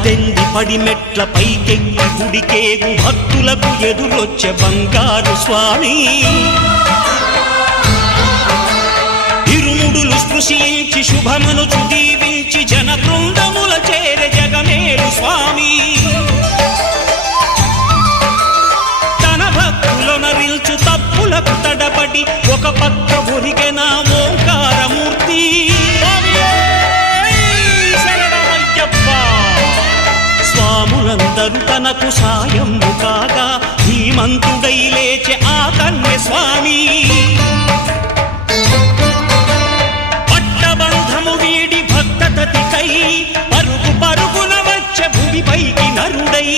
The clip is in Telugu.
పద్దెంది పడిమెట్ల పైకెక్కి గుడికేగు భక్తులకు ఎదురొచ్చే బంగారు స్వామి ఇరుముడులు స్పృశించి శుభమనుచు దీవించి జన బృందముల చేరే జగమేలు స్వామి తన భక్తులొనరిల్చు తప్పులకు తడబడి ఒక పక్క ఒరిగెన ఓంకారమూర్తి స్వాములందరూ తనకు సాయము కాగా ధీమంతుడై లేచె ఆ కన్య స్వామి పట్టబంధము వీడి భక్తతతికై పరుగు పరుగున వచ్చె భూమిపైకి నరుడై